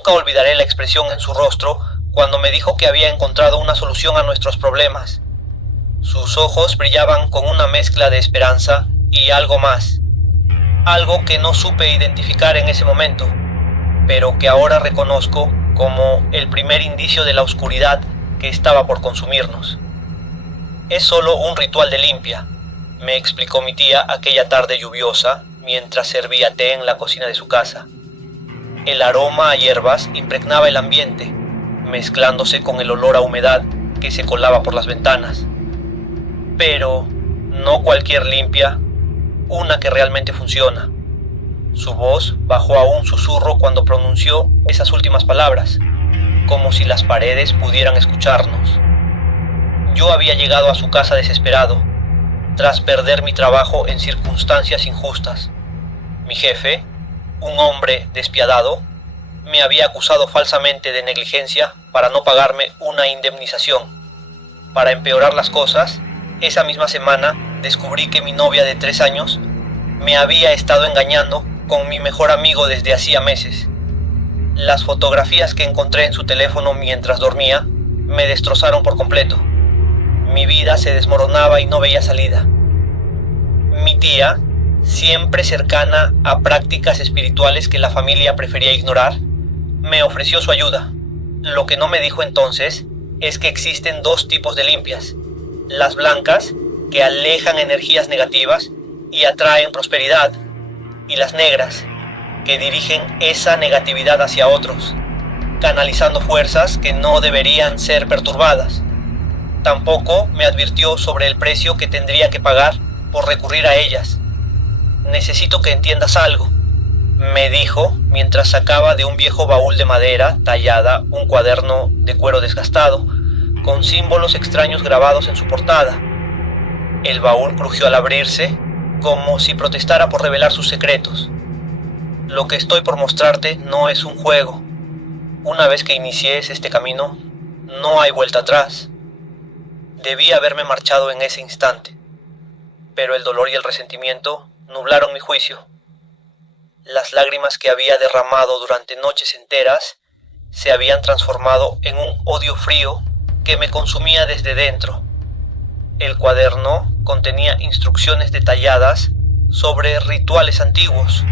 Nunca olvidaré la expresión en su rostro cuando me dijo que había encontrado una solución a nuestros problemas. Sus ojos brillaban con una mezcla de esperanza y algo más, algo que no supe identificar en ese momento, pero que ahora reconozco como el primer indicio de la oscuridad que estaba por consumirnos. Es solo un ritual de limpia, me explicó mi tía aquella tarde lluviosa mientras servía té en la cocina de su casa. El aroma a hierbas impregnaba el ambiente, mezclándose con el olor a humedad que se colaba por las ventanas. Pero no cualquier limpia, una que realmente funciona. Su voz bajó a un susurro cuando pronunció esas últimas palabras, como si las paredes pudieran escucharnos. Yo había llegado a su casa desesperado, tras perder mi trabajo en circunstancias injustas. Mi jefe, un hombre despiadado, me había acusado falsamente de negligencia para no pagarme una indemnización. Para empeorar las cosas, esa misma semana descubrí que mi novia de 3 años me había estado engañando con mi mejor amigo desde hacía meses. Las fotografías que encontré en su teléfono mientras dormía me destrozaron por completo. Mi vida se desmoronaba y no veía salida. Mi tía, siempre cercana a prácticas espirituales que la familia prefería ignorar, me ofreció su ayuda. Lo que no me dijo entonces es que existen 2 tipos de limpias: las blancas, que alejan energías negativas y atraen prosperidad, y las negras, que dirigen esa negatividad hacia otros, canalizando fuerzas que no deberían ser perturbadas. Tampoco me advirtió sobre el precio que tendría que pagar por recurrir a ellas. Necesito que entiendas algo, me dijo mientras sacaba de un viejo baúl de madera tallada un cuaderno de cuero desgastado, con símbolos extraños grabados en su portada. El baúl crujió al abrirse, como si protestara por revelar sus secretos. Lo que estoy por mostrarte no es un juego. Una vez que iniciés este camino, no hay vuelta atrás. Debí haberme marchado en ese instante, pero el dolor y el resentimiento nublaron mi juicio. Las lágrimas que había derramado durante noches enteras se habían transformado en un odio frío que me consumía desde dentro. El cuaderno contenía instrucciones detalladas sobre rituales antiguos,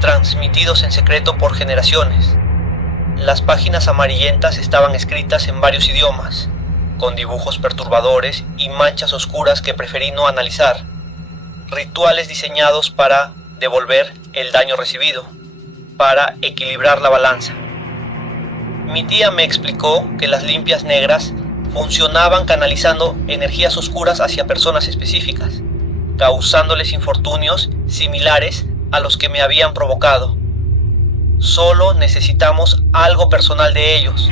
transmitidos en secreto por generaciones. Las páginas amarillentas estaban escritas en varios idiomas, con dibujos perturbadores y manchas oscuras que preferí no analizar. Rituales diseñados para devolver el daño recibido, para equilibrar la balanza. Mi tía me explicó que las limpias negras funcionaban canalizando energías oscuras hacia personas específicas, causándoles infortunios similares a los que me habían provocado. Solo necesitamos algo personal de ellos,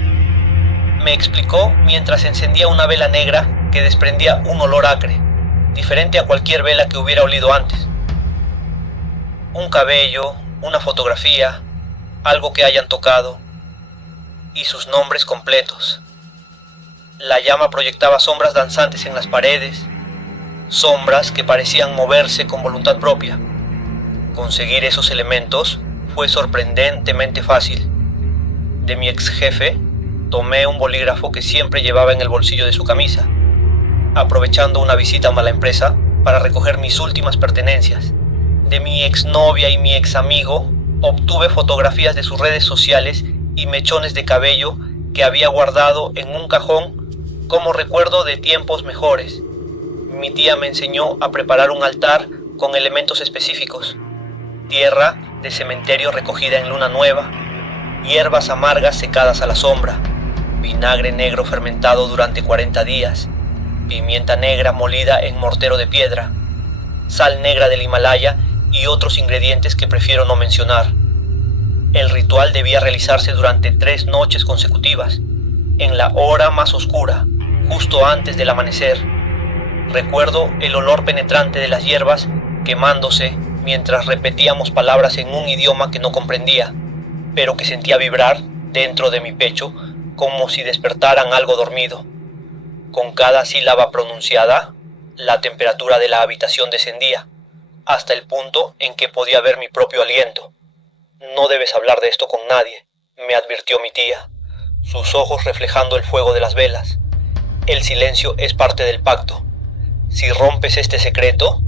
me explicó mientras encendía una vela negra que desprendía un olor acre, diferente a cualquier vela que hubiera olido antes. Un cabello, una fotografía, algo que hayan tocado, y sus nombres completos. La llama proyectaba sombras danzantes en las paredes, sombras que parecían moverse con voluntad propia. Conseguir esos elementos fue sorprendentemente fácil. De mi ex jefe, tomé un bolígrafo que siempre llevaba en el bolsillo de su camisa, aprovechando una visita a mala empresa para recoger mis últimas pertenencias. De mi exnovia y mi ex amigo, obtuve fotografías de sus redes sociales y mechones de cabello que había guardado en un cajón como recuerdo de tiempos mejores. Mi tía me enseñó a preparar un altar con elementos específicos: tierra de cementerio recogida en luna nueva, hierbas amargas secadas a la sombra, vinagre negro fermentado durante 40 días, pimienta negra molida en mortero de piedra, sal negra del Himalaya y otros ingredientes que prefiero no mencionar. El ritual debía realizarse durante 3 noches consecutivas, en la hora más oscura, justo antes del amanecer. Recuerdo el olor penetrante de las hierbas quemándose mientras repetíamos palabras en un idioma que no comprendía, pero que sentía vibrar dentro de mi pecho como si despertaran algo dormido. Con cada sílaba pronunciada, la temperatura de la habitación descendía, hasta el punto en que podía ver mi propio aliento. No debes hablar de esto con nadie, me advirtió mi tía, sus ojos reflejando el fuego de las velas. El silencio es parte del pacto. Si rompes este secreto,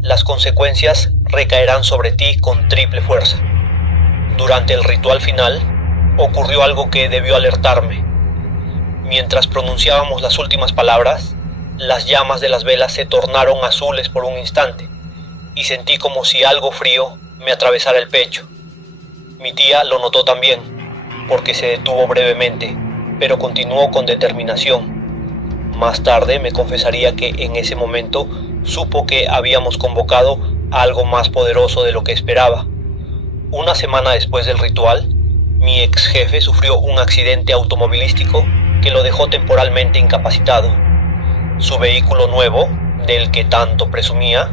las consecuencias recaerán sobre ti con triple fuerza. Durante el ritual final, ocurrió algo que debió alertarme. Mientras pronunciábamos las últimas palabras, las llamas de las velas se tornaron azules por un instante, y sentí como si algo frío me atravesara el pecho. Mi tía lo notó también, porque se detuvo brevemente, pero continuó con determinación. Más tarde me confesaría que en ese momento supo que habíamos convocado a algo más poderoso de lo que esperaba. Una semana después del ritual, mi ex jefe sufrió un accidente automovilístico que lo dejó temporalmente incapacitado. Su vehículo nuevo, del que tanto presumía,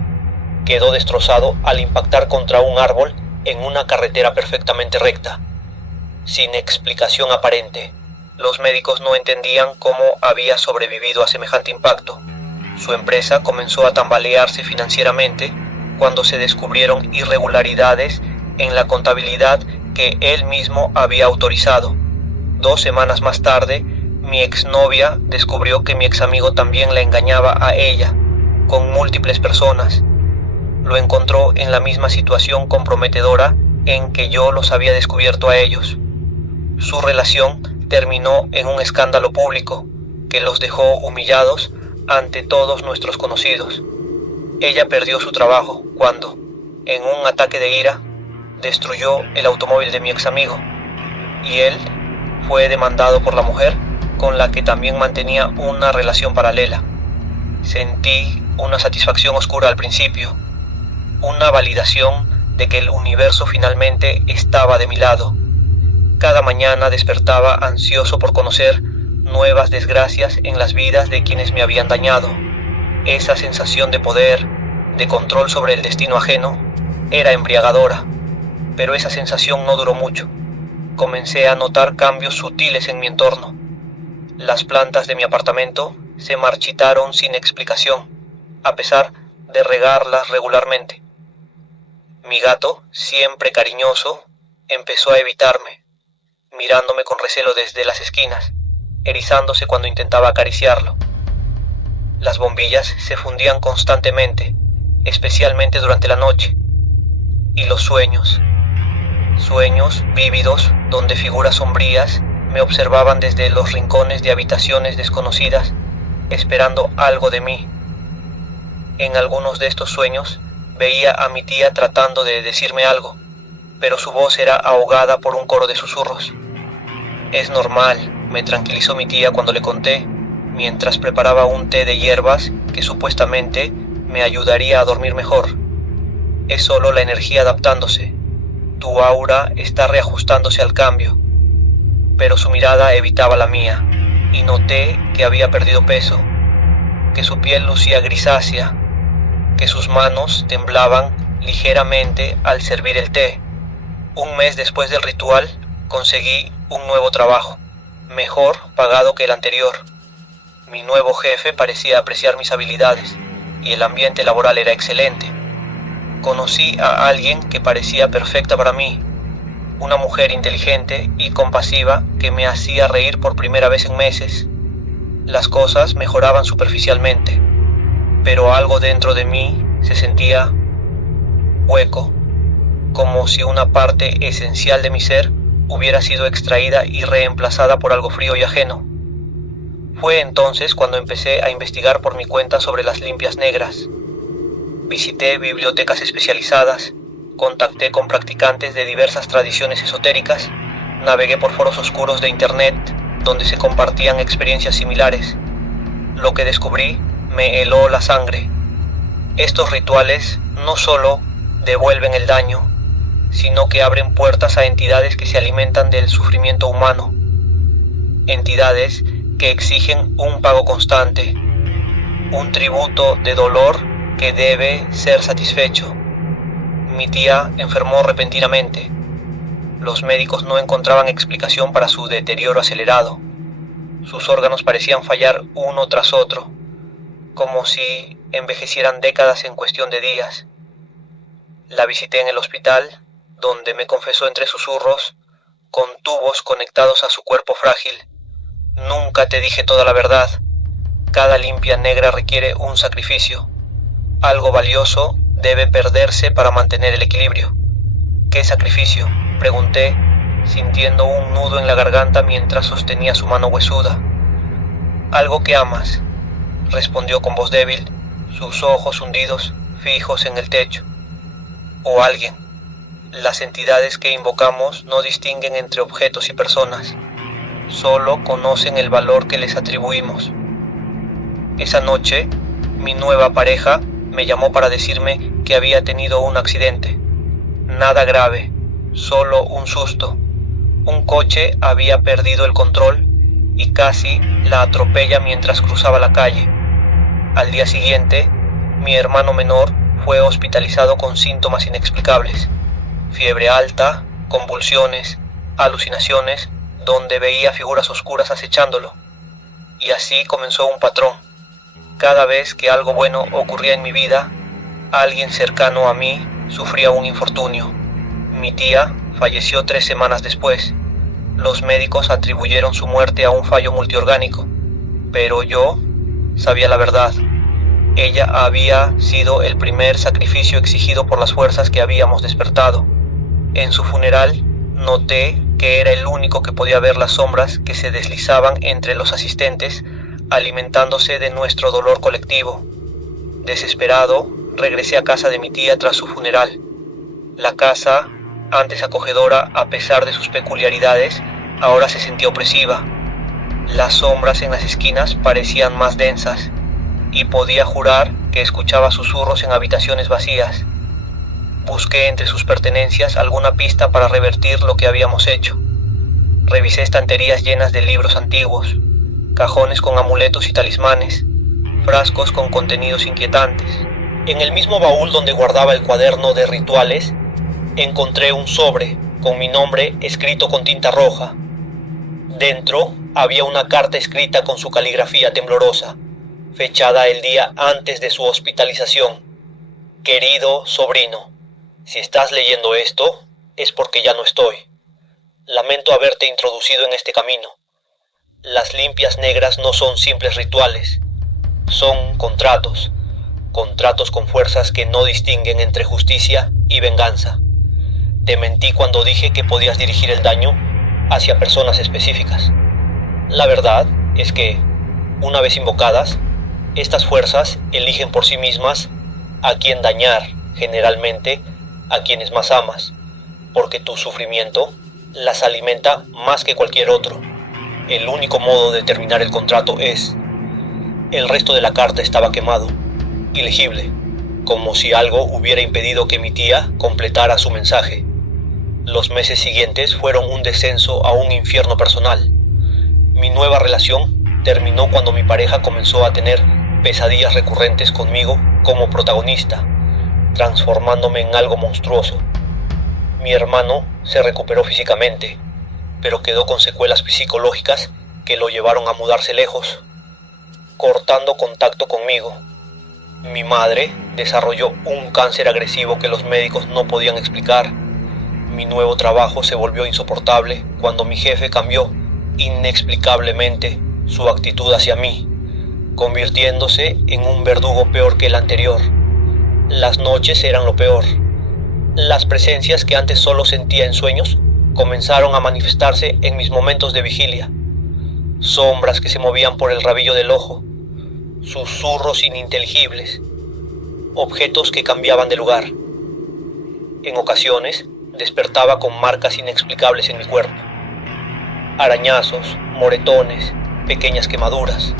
quedó destrozado al impactar contra un árbol en una carretera perfectamente recta. Sin explicación aparente, los médicos no entendían cómo había sobrevivido a semejante impacto. Su empresa comenzó a tambalearse financieramente cuando se descubrieron irregularidades en la contabilidad que él mismo había autorizado. 2 semanas más tarde, mi exnovia descubrió que mi examigo también la engañaba a ella, con múltiples personas. Lo encontró en la misma situación comprometedora en que yo los había descubierto a ellos. Su relación terminó en un escándalo público que los dejó humillados ante todos nuestros conocidos. Ella perdió su trabajo cuando, en un ataque de ira, destruyó el automóvil de mi examigo, y él fue demandado por la mujer con la que también mantenía una relación paralela. Sentí una satisfacción oscura al principio, una validación de que el universo finalmente estaba de mi lado. Cada mañana despertaba ansioso por conocer nuevas desgracias en las vidas de quienes me habían dañado. Esa sensación de poder, de control sobre el destino ajeno, era embriagadora, pero esa sensación no duró mucho. Comencé a notar cambios sutiles en mi entorno. Las plantas de mi apartamento se marchitaron sin explicación, a pesar de regarlas regularmente. Mi gato, siempre cariñoso, empezó a evitarme, mirándome con recelo desde las esquinas, erizándose cuando intentaba acariciarlo. Las bombillas se fundían constantemente, especialmente durante la noche, y los sueños vívidos donde figuras sombrías me observaban desde los rincones de habitaciones desconocidas, esperando algo de mí. En algunos de estos sueños veía a mi tía tratando de decirme algo, pero su voz era ahogada por un coro de susurros. Es normal, me tranquilizó mi tía cuando le conté, mientras preparaba un té de hierbas que supuestamente me ayudaría a dormir mejor. Es solo la energía adaptándose. Tu aura está reajustándose al cambio. Pero su mirada evitaba la mía, y noté que había perdido peso, que su piel lucía grisácea, que sus manos temblaban ligeramente al servir el té. Un mes después del ritual, conseguí un nuevo trabajo, mejor pagado que el anterior. Mi nuevo jefe parecía apreciar mis habilidades, y el ambiente laboral era excelente. Conocí a alguien que parecía perfecta para mí, una mujer inteligente y compasiva que me hacía reír por primera vez en meses. Las cosas mejoraban superficialmente, pero algo dentro de mí se sentía hueco, como si una parte esencial de mi ser hubiera sido extraída y reemplazada por algo frío y ajeno. Fue entonces cuando empecé a investigar por mi cuenta sobre las limpias negras. Visité bibliotecas especializadas, contacté con practicantes de diversas tradiciones esotéricas, navegué por foros oscuros de internet donde se compartían experiencias similares. Lo que descubrí me heló la sangre. Estos rituales no solo devuelven el daño, sino que abren puertas a entidades que se alimentan del sufrimiento humano. Entidades que exigen un pago constante, un tributo de dolor que debe ser satisfecho. Mi tía enfermó repentinamente. Los médicos no encontraban explicación para su deterioro acelerado. Sus órganos parecían fallar uno tras otro, como si envejecieran décadas en cuestión de días. La visité en el hospital, donde me confesó entre susurros con tubos conectados a su cuerpo frágil. Nunca te dije toda la verdad. Cada limpia negra requiere un sacrificio. Algo valioso debe perderse para mantener el equilibrio. ¿Qué sacrificio?, pregunté, sintiendo un nudo en la garganta mientras sostenía su mano huesuda. Algo que amas, respondió con voz débil, sus ojos hundidos, fijos en el techo. O alguien. Las entidades que invocamos no distinguen entre objetos y personas, solo conocen el valor que les atribuimos. Esa noche, mi nueva pareja me llamó para decirme que había tenido un accidente. Nada grave, solo un susto. Un coche había perdido el control y casi la atropella mientras cruzaba la calle. Al día siguiente, mi hermano menor fue hospitalizado con síntomas inexplicables. Fiebre alta, convulsiones, alucinaciones, donde veía figuras oscuras acechándolo. Y así comenzó un patrón. Cada vez que algo bueno ocurría en mi vida, alguien cercano a mí sufría un infortunio. Mi tía falleció 3 semanas después. Los médicos atribuyeron su muerte a un fallo multiorgánico, pero yo sabía la verdad. Ella había sido el primer sacrificio exigido por las fuerzas que habíamos despertado. En su funeral, noté que era el único que podía ver las sombras que se deslizaban entre los asistentes, alimentándose de nuestro dolor colectivo. Desesperado, regresé a casa de mi tía tras su funeral. La casa, antes acogedora a pesar de sus peculiaridades, ahora se sentía opresiva. Las sombras en las esquinas parecían más densas, y podía jurar que escuchaba susurros en habitaciones vacías. Busqué entre sus pertenencias alguna pista para revertir lo que habíamos hecho. Revisé estanterías llenas de libros antiguos, cajones con amuletos y talismanes, frascos con contenidos inquietantes. En el mismo baúl donde guardaba el cuaderno de rituales, encontré un sobre con mi nombre escrito con tinta roja. Dentro había una carta escrita con su caligrafía temblorosa, fechada el día antes de su hospitalización. Querido sobrino, si estás leyendo esto, es porque ya no estoy. Lamento haberte introducido en este camino. Las limpias negras no son simples rituales, son contratos con fuerzas que no distinguen entre justicia y venganza. Te mentí cuando dije que podías dirigir el daño hacia personas específicas. La verdad es que, una vez invocadas, estas fuerzas eligen por sí mismas a quién dañar, generalmente a quienes más amas, porque tu sufrimiento las alimenta más que cualquier otro. El único modo de terminar el contrato es... El resto de la carta estaba quemado, ilegible, como si algo hubiera impedido que mi tía completara su mensaje. Los meses siguientes fueron un descenso a un infierno personal. Mi nueva relación terminó cuando mi pareja comenzó a tener pesadillas recurrentes conmigo como protagonista, transformándome en algo monstruoso. Mi hermano se recuperó físicamente, pero quedó con secuelas psicológicas que lo llevaron a mudarse lejos, cortando contacto conmigo. Mi madre desarrolló un cáncer agresivo que los médicos no podían explicar. Mi nuevo trabajo se volvió insoportable cuando mi jefe cambió inexplicablemente su actitud hacia mí, convirtiéndose en un verdugo peor que el anterior. Las noches eran lo peor. Las presencias que antes solo sentía en sueños comenzaron a manifestarse en mis momentos de vigilia. Sombras que se movían por el rabillo del ojo, susurros ininteligibles, objetos que cambiaban de lugar. En ocasiones despertaba con marcas inexplicables en mi cuerpo. Arañazos, moretones, pequeñas quemaduras.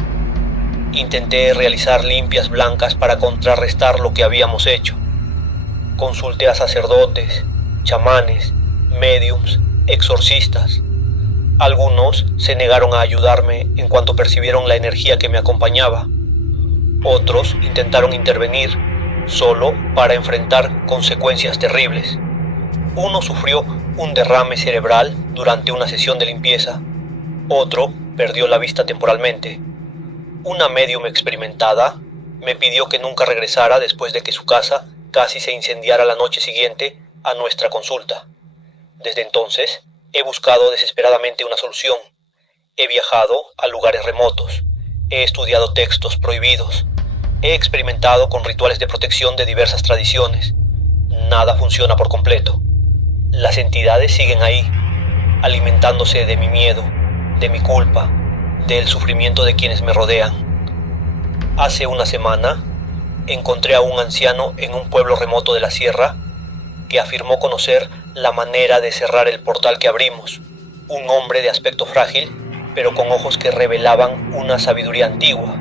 Intenté realizar limpias blancas para contrarrestar lo que habíamos hecho. Consulté a sacerdotes, chamanes, médiums, exorcistas. Algunos se negaron a ayudarme en cuanto percibieron la energía que me acompañaba. Otros intentaron intervenir solo para enfrentar consecuencias terribles. Uno sufrió un derrame cerebral durante una sesión de limpieza. Otro perdió la vista temporalmente. Una médium experimentada me pidió que nunca regresara después de que su casa casi se incendiara la noche siguiente a nuestra consulta. Desde entonces, He buscado desesperadamente una solución. He viajado a lugares remotos. He estudiado textos prohibidos. He experimentado con rituales de protección de diversas tradiciones. Nada funciona por completo. Las entidades siguen ahí, alimentándose de mi miedo, de mi culpa, del sufrimiento de quienes me rodean. Hace una semana, encontré a un anciano en un pueblo remoto de la sierra que afirmó conocer la manera de cerrar el portal que abrimos. Un hombre de aspecto frágil, pero con ojos que revelaban una sabiduría antigua.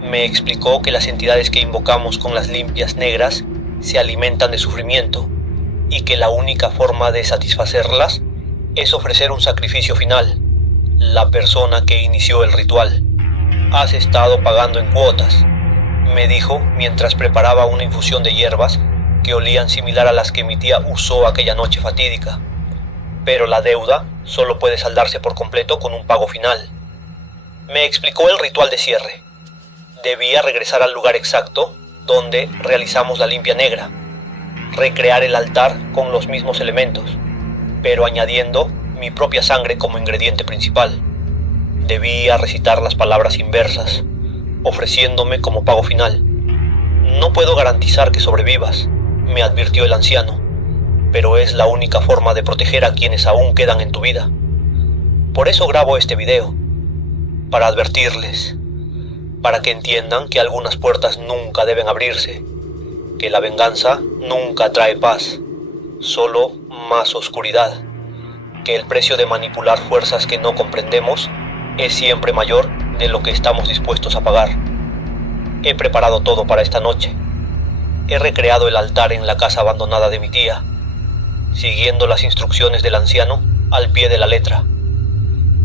Me explicó que las entidades que invocamos con las limpias negras se alimentan de sufrimiento y que la única forma de satisfacerlas es ofrecer un sacrificio final. La persona que inició el ritual. Has estado pagando en cuotas, me dijo mientras preparaba una infusión de hierbas que olían similar a las que mi tía usó aquella noche fatídica. Pero la deuda solo puede saldarse por completo con un pago final. Me explicó el ritual de cierre. Debía regresar al lugar exacto donde realizamos la limpia negra, recrear el altar con los mismos elementos, pero añadiendo mi propia sangre como ingrediente principal. Debía recitar las palabras inversas, ofreciéndome como pago final. No puedo garantizar que sobrevivas, me advirtió el anciano, pero es la única forma de proteger a quienes aún quedan en tu vida. Por eso grabo este video, para advertirles, para que entiendan que algunas puertas nunca deben abrirse, que la venganza nunca trae paz, solo más oscuridad, que el precio de manipular fuerzas que no comprendemos es siempre mayor de lo que estamos dispuestos a pagar. He preparado todo para esta noche. He recreado el altar en la casa abandonada de mi tía, siguiendo las instrucciones del anciano al pie de la letra.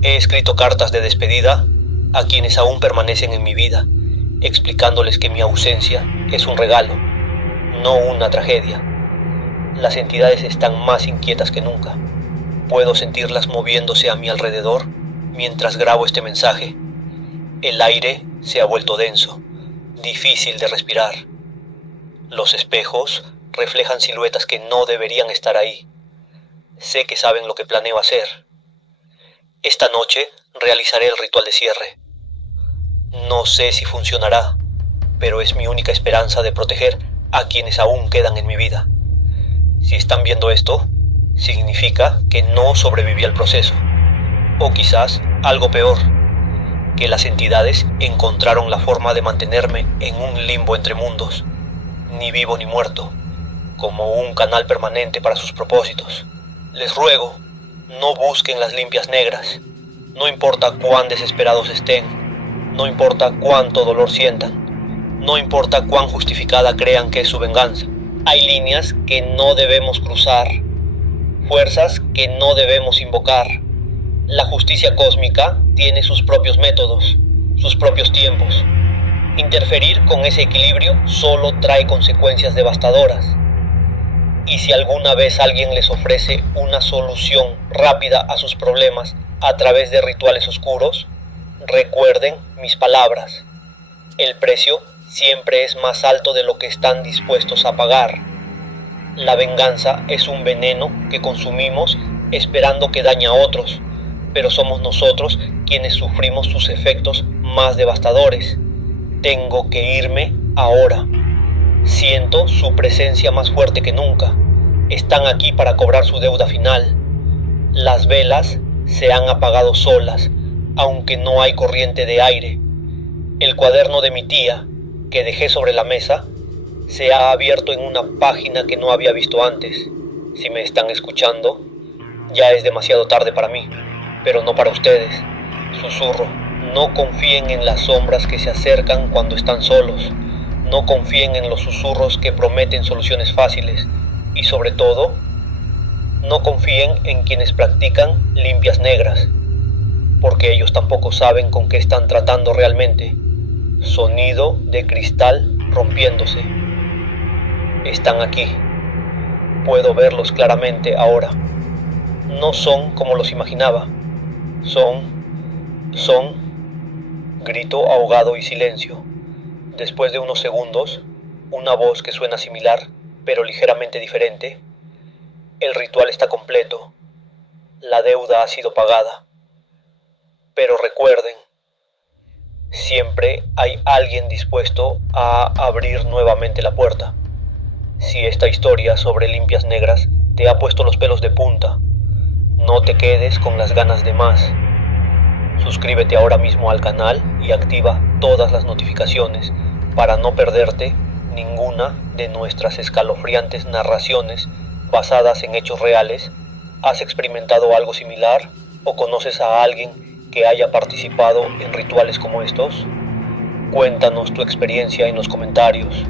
He escrito cartas de despedida a quienes aún permanecen en mi vida, explicándoles que mi ausencia es un regalo, no una tragedia. Las entidades están más inquietas que nunca. Puedo sentirlas moviéndose a mi alrededor mientras grabo este mensaje. El aire se ha vuelto denso, difícil de respirar. Los espejos reflejan siluetas que no deberían estar ahí. Sé que saben lo que planeo hacer. Esta noche realizaré el ritual de cierre. No sé si funcionará, pero es mi única esperanza de proteger a quienes aún quedan en mi vida. Si están viendo esto, significa que no sobreviví al proceso. O quizás algo peor, que las entidades encontraron la forma de mantenerme en un limbo entre mundos, ni vivo ni muerto, como un canal permanente para sus propósitos. Les ruego, no busquen las limpias negras. No importa cuán desesperados estén, no importa cuánto dolor sientan, no importa cuán justificada crean que es su venganza. Hay líneas que no debemos cruzar, fuerzas que no debemos invocar. La justicia cósmica tiene sus propios métodos, sus propios tiempos. Interferir con ese equilibrio solo trae consecuencias devastadoras. Y si alguna vez alguien les ofrece una solución rápida a sus problemas a través de rituales oscuros, recuerden mis palabras. El precio siempre es más alto de lo que están dispuestos a pagar. La venganza es un veneno que consumimos esperando que dañe a otros, pero somos nosotros quienes sufrimos sus efectos más devastadores. Tengo que irme ahora. Siento su presencia más fuerte que nunca. Están aquí para cobrar su deuda final. Las velas se han apagado solas, aunque no hay corriente de aire. El cuaderno de mi tía, que dejé sobre la mesa, se ha abierto en una página que no había visto antes. Si me están escuchando, ya es demasiado tarde para mí, pero no para ustedes. Susurro, no confíen en las sombras que se acercan cuando están solos. No confíen en los susurros que prometen soluciones fáciles. Y sobre todo, no confíen en quienes practican limpias negras, porque ellos tampoco saben con qué están tratando realmente. Sonido de cristal rompiéndose. Están aquí. Puedo verlos claramente ahora. No son como los imaginaba. Son... Grito ahogado y silencio. Después de unos segundos, una voz que suena similar, pero ligeramente diferente. El ritual está completo. la deuda ha sido pagada. Pero recuerden, siempre hay alguien dispuesto a abrir nuevamente la puerta. Si esta historia sobre limpias negras te ha puesto los pelos de punta, no te quedes con las ganas de más. Suscríbete ahora mismo al canal y activa todas las notificaciones para no perderte ninguna de nuestras escalofriantes narraciones basadas en hechos reales. ¿Has experimentado algo similar o conoces a alguien que haya participado en rituales como estos? Cuéntanos tu experiencia en los comentarios.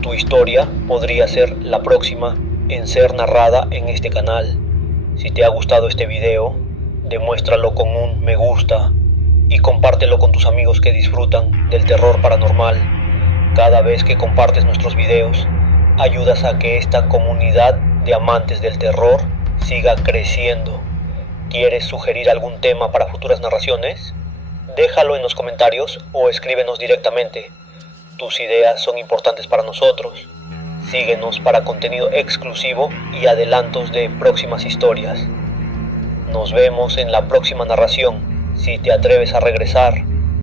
Tu historia podría ser la próxima en ser narrada en este canal. Si te ha gustado este video, demuéstralo con un me gusta y compártelo con tus amigos que disfrutan del terror paranormal. Cada vez que compartes nuestros videos, ayudas a que esta comunidad de amantes del terror siga creciendo. ¿Quieres sugerir algún tema para futuras narraciones? Déjalo en los comentarios o escríbenos directamente. Tus ideas son importantes para nosotros. Síguenos para contenido exclusivo y adelantos de próximas historias. Nos vemos en la próxima narración. Si te atreves a regresar,